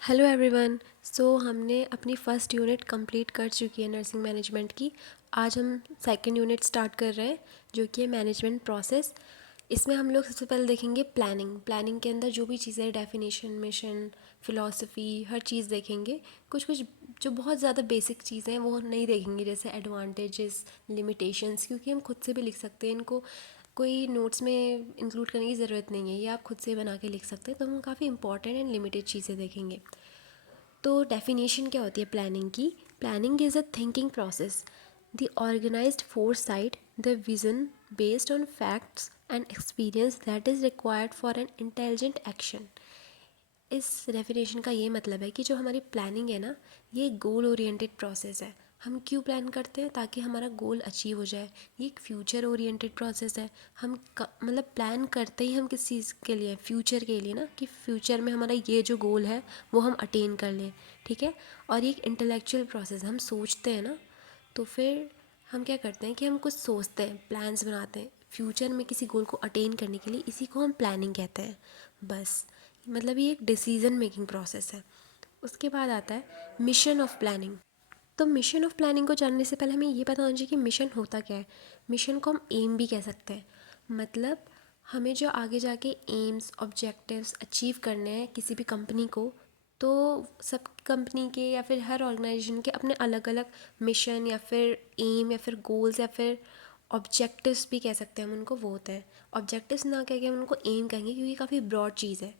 Hello everyone. हमने अपनी first unit complete कर चुकी है नर्सिंग मैनेजमेंट की। आज हम सेकंड यूनिट स्टार्ट कर रहे हैं जो कि है मैनेजमेंट प्रोसेस। इसमें हम लोग सबसे पहले देखेंगे प्लानिंग के अंदर जो भी चीज़ें डेफिनेशन, मिशन, फ़िलॉसफी, हर चीज़ देखेंगे। कुछ कुछ जो बहुत ज़्यादा बेसिक चीज़ें हैं वो नहीं देखेंगे, जैसे एडवांटेजेस, लिमिटेशंस, क्योंकि हम खुद से भी लिख सकते हैं इनको। कोई नोट्स में इंक्लूड करने की ज़रूरत नहीं है, ये आप खुद से बना के लिख सकते हैं। तो हम काफ़ी इंपॉर्टेंट एंड लिमिटेड चीज़ें देखेंगे। तो डेफिनेशन क्या होती है प्लानिंग की? Planning is a thinking process, the organised foresight, the vision based on facts and experience that is required for an intelligent action. इस डेफिनेशन का ये मतलब है कि जो हमारी प्लानिंग है ना, ये गोल ओरिएंटेड प्रोसेस है। हम क्यों प्लान करते हैं? ताकि हमारा गोल अचीव हो जाए। ये एक फ्यूचर ओरिएंटेड प्रोसेस है। मतलब प्लान करते ही हम किस चीज़ के लिए? फ्यूचर के लिए ना, कि फ्यूचर में हमारा ये जो गोल है वो हम अटेन कर लें। ठीक है। और ये एक इंटेलेक्चुअल प्रोसेस, हम सोचते हैं ना, तो फिर हम क्या करते हैं कि हम कुछ सोचते हैं, प्लान्स बनाते हैं फ्यूचर में किसी गोल को अटेन करने के लिए। इसी को हम प्लानिंग कहते हैं। बस, मतलब ये एक डिसीजन मेकिंग प्रोसेस है। उसके बाद आता है मिशन ऑफ प्लानिंग। तो मिशन ऑफ प्लानिंग को जानने से पहले हमें ये पता होना चाहिए कि मिशन होता क्या है। मिशन को हम एम भी कह सकते हैं। मतलब हमें जो आगे जाके एम्स, ऑब्जेक्टिव्स अचीव करने हैं किसी भी कंपनी को, तो सब कंपनी के या फिर हर ऑर्गेनाइजेशन के अपने अलग अलग मिशन या फिर एम या फिर गोल्स या फिर ऑब्जेक्टिव्स भी कह सकते हैं हम उनको, वो होते हैं। ऑब्जेक्टिव्स ना कह के हम उनको एम कहेंगे, क्योंकि काफ़ी ब्रॉड चीज़ है।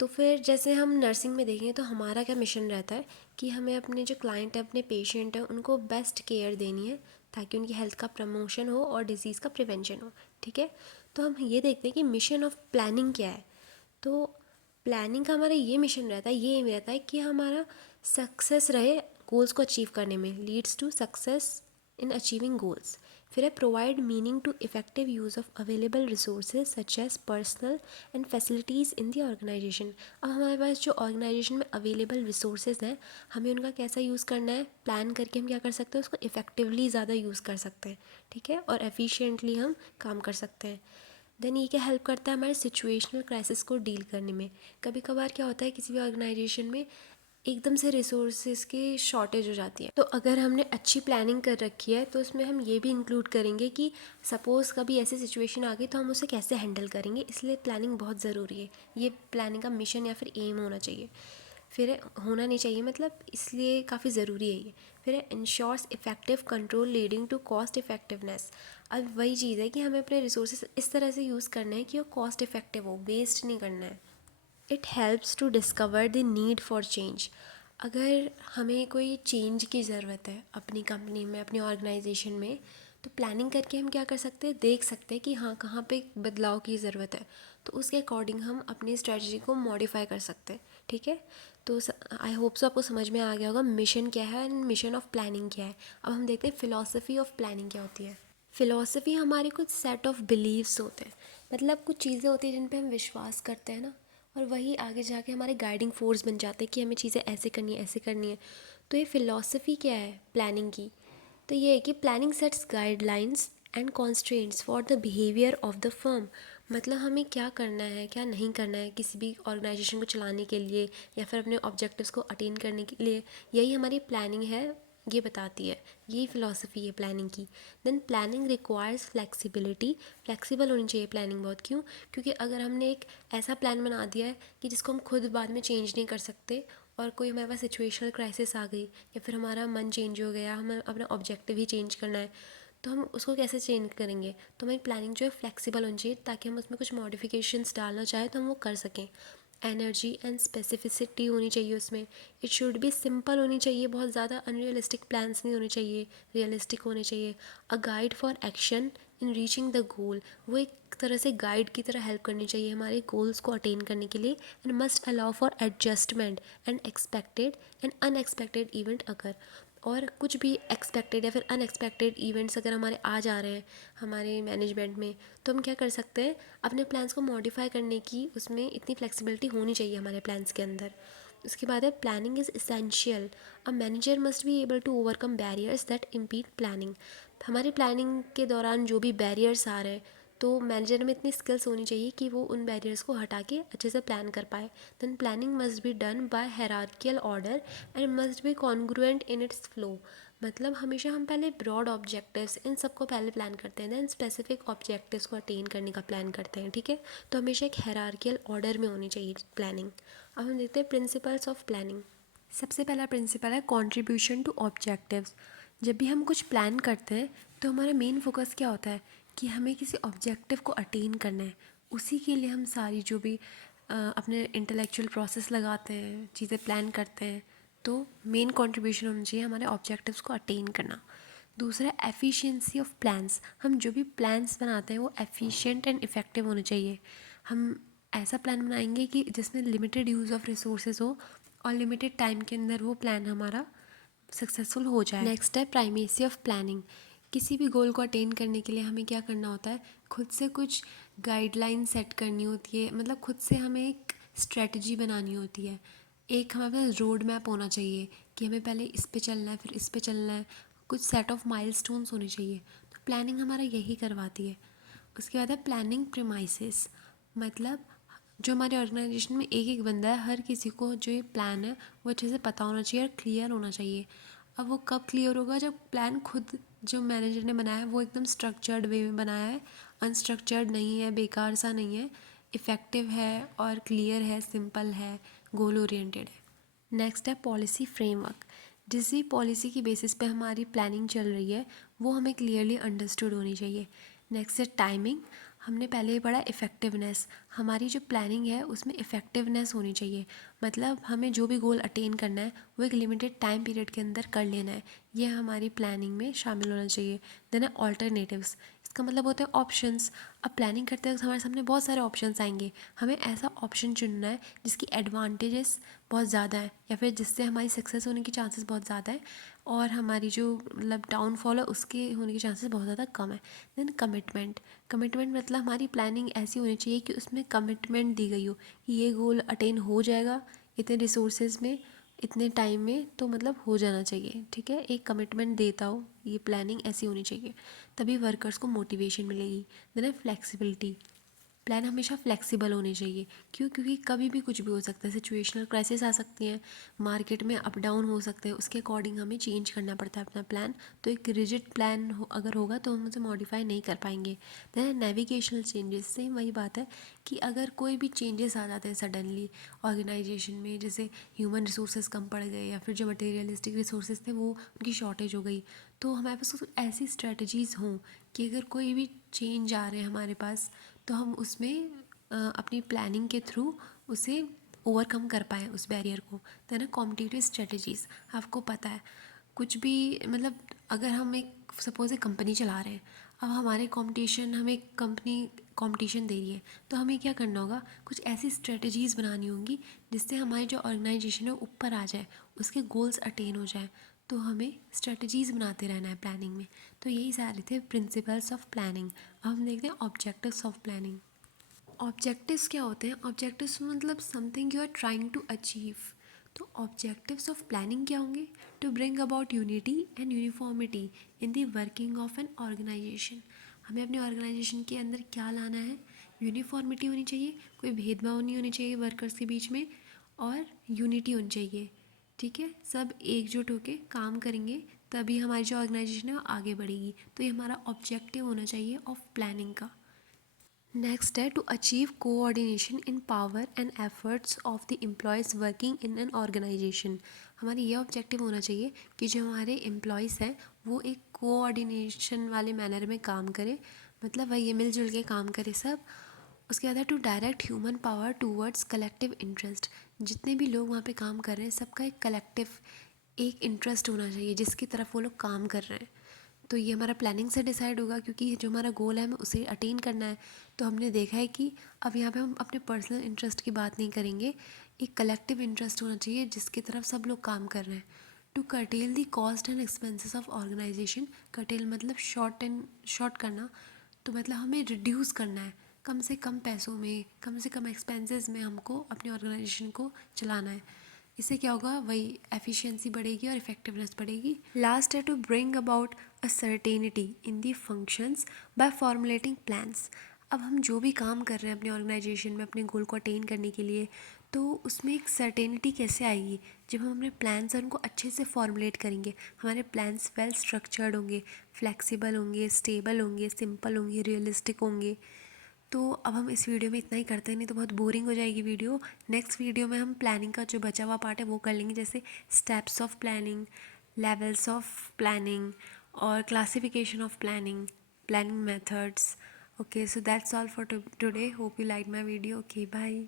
तो फिर जैसे हम नर्सिंग में देखें तो हमारा क्या मिशन रहता है कि हमें अपने जो क्लाइंट है, अपने पेशेंट हैं, उनको बेस्ट केयर देनी है, ताकि उनकी हेल्थ का प्रमोशन हो और डिजीज़ का प्रिवेंशन हो। ठीक है। तो हम ये देखते हैं कि मिशन ऑफ प्लानिंग क्या है। तो प्लानिंग का हमारा ये मिशन रहता है, ये एम रहता है कि हमारा सक्सेस रहे गोल्स को अचीव करने में, leads to success in achieving goals. फिर है provide meaning to effective use of available resources such as personal and facilities in the organisation. अब हमारे पास जो ऑर्गेनाइजेशन में अवेलेबल रिसोर्सेज हैं, हमें उनका कैसा यूज़ करना है, प्लान करके हम क्या कर सकते हैं, उसको इफ़ेक्टिवली ज़्यादा यूज़ कर सकते हैं। ठीक है। और एफिशिएंटली हम काम कर सकते हैं। देन ये क्या हेल्प करता है हमारे सिचुएशनल क्राइसिस को डील करने में। कभी कभार क्या होता है किसी भी ऑर्गेनाइजेशन में एकदम से रिसोर्सेज की शॉर्टेज हो जाती है। तो अगर हमने अच्छी प्लानिंग कर रखी है तो उसमें हम ये भी इंक्लूड करेंगे कि सपोज़ कभी ऐसी सिचुएशन आ गई तो हम उसे कैसे हैंडल करेंगे। इसलिए प्लानिंग बहुत ज़रूरी है। ये प्लानिंग का मिशन या फिर एम होना चाहिए। फिर होना नहीं चाहिए, मतलब इसलिए काफ़ी ज़रूरी है ये। फिर ensures effective control leading to cost effectiveness. अब वही चीज़ है कि हमें अपने रिसोर्सेज इस तरह से यूज़ करना है कि वो कॉस्ट इफेक्टिव हो, वेस्ट नहीं करना है। It helps to discover the need for change. अगर हमें कोई चेंज की ज़रूरत है अपनी कंपनी में, अपनी ऑर्गेनाइजेशन में, तो प्लानिंग करके हम क्या कर सकते हैं, देख सकते हैं कि हाँ कहाँ पे बदलाव की ज़रूरत है। तो उसके अकॉर्डिंग हम अपनी स्ट्रेटजी को मॉडिफाई कर सकते हैं। ठीक है। तो आई होप सो आपको समझ में आ गया होगा मिशन क्या है एंड मिशन ऑफ प्लानिंग क्या है। अब हम देखते हैं फ़िलॉसफी ऑफ प्लानिंग क्या होती है। फ़िलॉसफी हमारे कुछ सेट ऑफ बिलीव्स होते हैं, मतलब कुछ चीज़ें होती हैं जिन पे हम विश्वास करते हैं ना, और वही आगे जाके हमारे गाइडिंग फोर्स बन जाते हैं कि हमें चीज़ें ऐसे करनी है, ऐसे करनी है। तो ये फ़िलॉसफी क्या है प्लानिंग की? तो ये है कि planning sets guidelines and constraints for the behaviour of the firm. मतलब हमें क्या करना है, क्या नहीं करना है किसी भी ऑर्गेनाइजेशन को चलाने के लिए या फिर अपने ऑब्जेक्टिव्स को अटेन करने के लिए, यही हमारी प्लानिंग है, ये बताती है। यही फ़िलॉसफी है प्लानिंग की। Then planning requires flexibility. Flexible होनी चाहिए प्लानिंग बहुत। क्यों? क्योंकि अगर हमने एक ऐसा प्लान बना दिया है कि जिसको हम खुद बाद में चेंज नहीं कर सकते, और कोई हमारे पास सिचुएशनल क्राइसिस आ गई या फिर हमारा मन चेंज हो गया, हमें अपना ऑब्जेक्टिव ही चेंज करना है, तो हम उसको कैसे चेंज करेंगे? तो हमारी प्लानिंग जो है फ्लेक्सिबल होनी चाहिए, ताकि हम उसमें कुछ मॉडिफिकेशंस डालना चाहें तो हम वो कर सकें। एनर्जी एंड स्पेसिफिसिटी होनी चाहिए उसमें। इट शुड बी सिंपल होनी चाहिए, बहुत ज़्यादा अनरियलिस्टिक प्लान्स नहीं होने चाहिए, रियलिस्टिक होने चाहिए। A guide for action in reaching the goal. वो एक तरह से गाइड की तरह हेल्प करनी चाहिए हमारे गोल्स को अटेन करने के लिए। And must allow for adjustment and expected and unexpected event अगर। और कुछ भी एक्सपेक्टेड या फिर अनएक्सपेक्टेड इवेंट्स अगर हमारे आ जा रहे हैं हमारे मैनेजमेंट में, तो हम क्या कर सकते हैं, अपने प्लान्स को मॉडिफाई करने की उसमें इतनी फ्लेक्सिबिलिटी होनी चाहिए हमारे प्लान्स के अंदर। उसके बाद है planning is essential. A manager must be able to overcome barriers that impede planning. हमारी प्लानिंग के दौरान जो भी बैरियर्स आ रहे हैं, तो मैनेजर में इतनी स्किल्स होनी चाहिए कि वो उन बैरियर्स को हटा के अच्छे से प्लान कर पाए। Then planning must be done by hierarchical order and must be congruent in its flow. मतलब हमेशा हम पहले ब्रॉड ऑब्जेक्टिव्स इन सबको पहले प्लान करते हैं, देन स्पेसिफिक ऑब्जेक्टिव्स को अटेन करने का प्लान करते हैं, ठीक है। तो हमेशा एक हायरार्कियल ऑर्डर में होनी चाहिए प्लानिंग। अब हम देखते हैं प्रिंसिपल्स ऑफ प्लानिंग। सबसे पहला प्रिंसिपल है कंट्रीब्यूशन टू ऑब्जेक्टिव्स। जब भी हम कुछ प्लान करते हैं तो हमारा मेन फोकस क्या होता है कि हमें किसी ऑब्जेक्टिव को अटेन करना है। उसी के लिए हम सारी जो भी अपने इंटेलेक्चुअल प्रोसेस लगाते हैं, चीज़ें प्लान करते हैं। तो मेन कंट्रीब्यूशन होना चाहिए हमारे ऑब्जेक्टिव्स को अटेन करना। दूसरा, एफिशिएंसी ऑफ प्लान्स। हम जो भी प्लान्स बनाते हैं वो एफिशिएंट एंड इफ़ेक्टिव होने चाहिए। हम ऐसा प्लान बनाएंगे कि जिसमें लिमिटेड यूज़ ऑफ रिसोर्सेज हो और लिमिटेड टाइम के अंदर वो प्लान हमारा सक्सेसफुल हो जाए। नेक्स्ट है प्राइमेसी ऑफ प्लानिंग। किसी भी गोल को अटेन करने के लिए हमें क्या करना होता है, खुद से कुछ गाइडलाइन सेट करनी होती है। मतलब खुद से हमें एक स्ट्रेटजी बनानी होती है, एक हमारे पास रोड मैप होना चाहिए कि हमें पहले इस पे चलना है, फिर इस पे चलना है। कुछ सेट ऑफ माइलस्टोन्स होने चाहिए। तो प्लानिंग हमारा यही करवाती है। उसके बाद है प्लानिंग प्रीमाइसेस। मतलब जो हमारे ऑर्गेनाइजेशन में एक एक बंदा है, हर किसी को जो ये प्लान है वो अच्छे से पता होना चाहिए और क्लियर होना चाहिए। अब वो कब क्लियर होगा, जब प्लान खुद जो मैनेजर ने बनाया है वो एकदम स्ट्रक्चर्ड वे में बनाया है, अनस्ट्रक्चर्ड नहीं है, बेकार सा नहीं है, इफ़ेक्टिव है और क्लियर है, सिंपल है, गोल ओरिएंटेड है। नेक्स्ट है पॉलिसी फ्रेमवर्क। जिस भी पॉलिसी की बेसिस पे हमारी प्लानिंग चल रही है वो हमें क्लियरली अंडरस्टूड होनी चाहिए। नेक्स्ट है टाइमिंग। हमने पहले ही पढ़ा इफ़ेक्टिवनेस। हमारी जो प्लानिंग है उसमें इफ़ेक्टिवनेस होनी चाहिए। मतलब हमें जो भी गोल अटेन करना है वो एक लिमिटेड टाइम पीरियड के अंदर कर लेना है, ये हमारी प्लानिंग में शामिल होना चाहिए। देन है ऑल्टरनेटिव्स। इसका मतलब होता है ऑप्शंस। अब प्लानिंग करते वक्त हमारे सामने बहुत सारे ऑप्शंस आएंगे, हमें ऐसा ऑप्शन चुनना है जिसकी एडवांटेजेस बहुत ज़्यादा है या फिर जिससे हमारी सक्सेस होने की चांसेस बहुत ज़्यादा है और हमारी जो मतलब डाउनफॉल है उसके होने के चांसेस बहुत ज़्यादा कम है। Then commitment. कमिटमेंट मतलब हमारी प्लानिंग ऐसी होनी चाहिए कि उसमें कमिटमेंट दी गई हो कि ये गोल अटेन हो जाएगा इतने रिसोर्सेज में, इतने टाइम में, तो मतलब हो जाना चाहिए, ठीक है। एक कमिटमेंट देता हो, ये प्लानिंग ऐसी होनी चाहिए, तभी वर्कर्स को मोटिवेशन मिलेगी। देन है फ्लेक्सिबिलिटी। प्लान हमेशा फ्लेक्सिबल होने चाहिए। क्यों? क्योंकि कभी भी कुछ भी हो सकता है, सिचुएशनल क्राइसिस आ सकती हैं, मार्केट में अप डाउन हो सकते हैं, उसके अकॉर्डिंग हमें चेंज करना पड़ता है अपना प्लान। तो एक रिजिड प्लान अगर होगा तो हम उसे मॉडिफाई नहीं कर पाएंगे। देन नेविगेशनल चेंजेस, सेम वही बात है कि अगर कोई भी चेंजेस आ जाते हैं सडनली ऑर्गेनाइजेशन में, जैसे ह्यूमन रिसोर्सेज कम पड़ गए या फिर जो मटेरियलिस्टिक रिसोर्सेज थे वो उनकी शॉर्टेज हो गई, तो हमारे पास कुछ ऐसी स्ट्रेटजीज़ हों कि अगर कोई भी चेंज आ रहे हैं हमारे पास तो हम उसमें अपनी प्लानिंग के थ्रू उसे ओवरकम कर पाएँ उस बैरियर को। तो ना कॉम्पिटिटिव स्ट्रेटजीज़, आपको पता है कुछ भी मतलब अगर हम एक सपोज़ एक कंपनी चला रहे हैं, अब हमारे कंपटीशन, हमें कंपनी कंपटीशन दे रही है, तो हमें क्या करना होगा, कुछ ऐसी स्ट्रेटजीज़ बनानी होंगी जिससे हमारी जो ऑर्गेनाइजेशन है ऊपर आ जाए, उसके गोल्स अटेन हो जाए। तो हमें स्ट्रेटजीज़ बनाते रहना है प्लानिंग में। तो यही सारे थे प्रिंसिपल्स ऑफ प्लानिंग। अब हम देखते हैं ऑब्जेक्टिव्स ऑफ प्लानिंग। ऑब्जेक्टिव्स क्या होते हैं? ऑब्जेक्टिव्स मतलब something you are trying to achieve. तो ऑब्जेक्टिव्स ऑफ प्लानिंग क्या होंगे? To bring about unity and uniformity in the working of an organisation. हमें अपने ऑर्गेनाइजेशन के अंदर क्या लाना है? यूनिफॉर्मिटी होनी चाहिए, कोई भेदभाव नहीं होनी चाहिए वर्कर्स के बीच में, और यूनिटी होनी चाहिए, ठीक है। सब एकजुट होकर काम करेंगे तभी हमारी जो ऑर्गेनाइजेशन है वो आगे बढ़ेगी। तो ये हमारा ऑब्जेक्टिव होना चाहिए ऑफ प्लानिंग का। नेक्स्ट है to achieve coordination in power and efforts of the employees working in an organisation. हमारी ये ऑब्जेक्टिव होना चाहिए कि जो हमारे एम्प्लॉयज़ हैं वो एक कोऑर्डिनेशन वाले मैनर में काम करें, मतलब वही मिलजुल के काम करे सब। उसके बाद है to direct human power towards collective interest. जितने भी लोग वहाँ पे काम कर रहे हैं सबका एक कलेक्टिव एक इंटरेस्ट होना चाहिए जिसकी तरफ वो लोग काम कर रहे हैं। तो ये हमारा प्लानिंग से डिसाइड होगा क्योंकि जो हमारा गोल है हमें उसे अटेन करना है। तो हमने देखा है कि अब यहाँ पे हम अपने पर्सनल इंटरेस्ट की बात नहीं करेंगे, एक कलेक्टिव इंटरेस्ट होना चाहिए जिसकी तरफ सब लोग काम कर रहे हैं। To curtail the cost and expenses of organisation. Curtail मतलब शॉर्ट करना, तो मतलब हमें रिड्यूस करना है, कम से कम पैसों में, कम से कम एक्सपेंसेस में हमको अपनी ऑर्गेनाइजेशन को चलाना है। इससे क्या होगा, वही एफिशिएंसी बढ़ेगी और इफेक्टिवनेस बढ़ेगी। लास्ट है to bring about a certainty in the functions by formulating plans. अब हम जो भी काम कर रहे हैं अपने ऑर्गेनाइजेशन में अपने गोल को अटेन करने के लिए, तो उसमें एक सर्टेनिटी कैसे आएगी, जब हम अपने प्लान्स हैं उनको अच्छे से फॉर्मुलेट करेंगे। हमारे प्लान्स वेल स्ट्रक्चर्ड होंगे, फ्लेक्सिबल होंगे, स्टेबल होंगे, सिंपल होंगे, रियलिस्टिक होंगे। तो अब हम इस वीडियो में इतना ही करते हैं, नहीं तो बहुत बोरिंग हो जाएगी वीडियो। नेक्स्ट वीडियो में हम प्लानिंग का जो बचा हुआ पार्ट है वो कर लेंगे, जैसे steps of planning, levels of planning और classification of planning, planning methods. Okay, so that's all for today. Hope you like my video. Okay, bye.